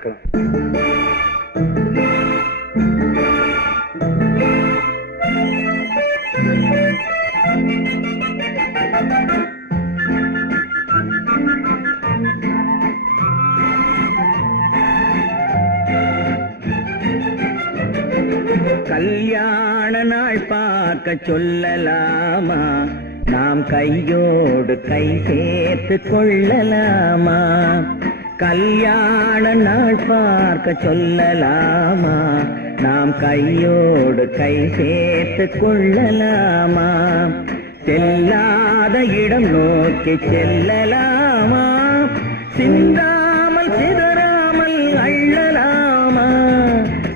கல்யாண நாள் பார்க்க சொல்லலாமா? நாம் கையோடு கை சேர்த்து கொள்ளலாமா? கல்யாண நாள் பார்க்க சொல்லலாமா? நாம் கையோடு கை சேர்த்து கொள்ளலாமா? செல்லாத இடம் நோக்கி செல்லலாமா? சிந்தாமல் சிதறாமல் அள்ளலாமா?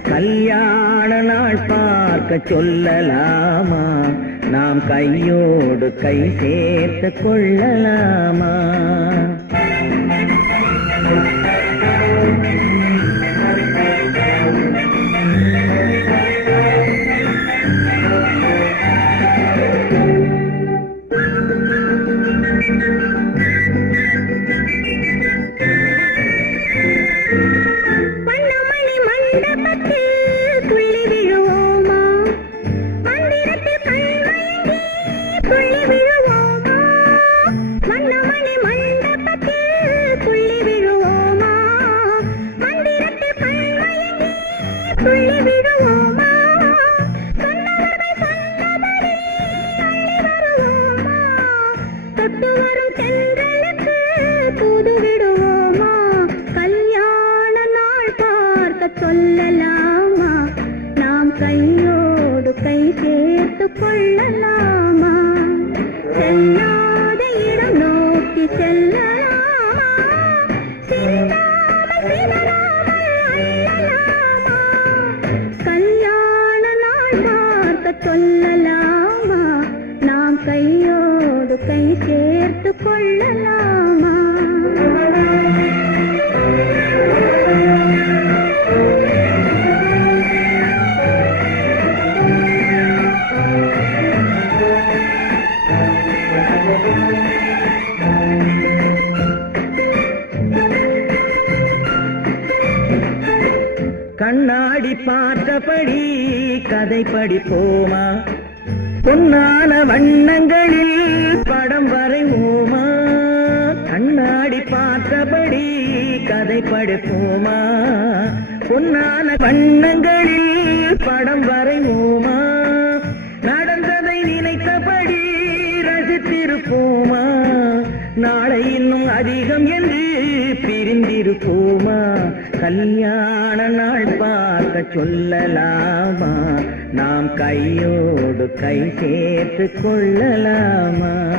கல்யாண நாள் பார்க்க சொல்லலாமா? நாம் கையோடு கை சேர்த்து கொள்ளலாமா? சொல்லலாமா? நாம் கையோடு கை சேர்த்து கொள்ளலாம். செல்லலாமா சொல்லலாமா? நாம் கையோடு கை சேர்த்து கொள்ளலாமா? கண்ணாடி பார்த்தபடி கதை படிப்போமா பொன்னான வண்ணங்களில் படம் வரைவோமா? கண்ணாடி பார்த்தபடி கதை படிப்போமா பொன்னான வண்ணங்களில் படம் வரைவோமா? நடந்ததை நினைத்தபடி ரசித்திருப்போமா? நாளை இன்னும் அதிகம் என்று பிரிந்திருப்போமா? கல்யாண நாள் பார்க்க சொல்லலாமா? நாம் கையோடு கை சேர்த்து கொள்ளலாமா?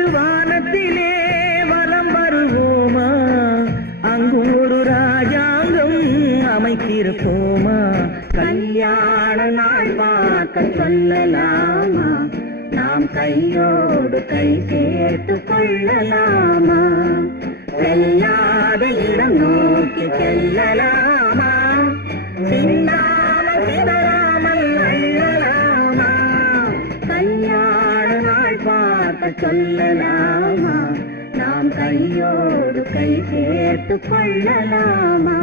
அந்திப்பட்டு வானத்திலே வலம் வருவோமா? அங்கு ஒரு ராஜாங்கம் அமைத்திருப்போமா? கல்யாண நாள் பார்க்க சொல்லலாமா? நாம் கையோடு கை சேர்த்து கொள்ளலாமா? செல்லாத இடம் நோக்கி செல்லலாம் சொல்லலாமா? நாம் கையோடு கை சேர்த்து கொள்ளலாமா?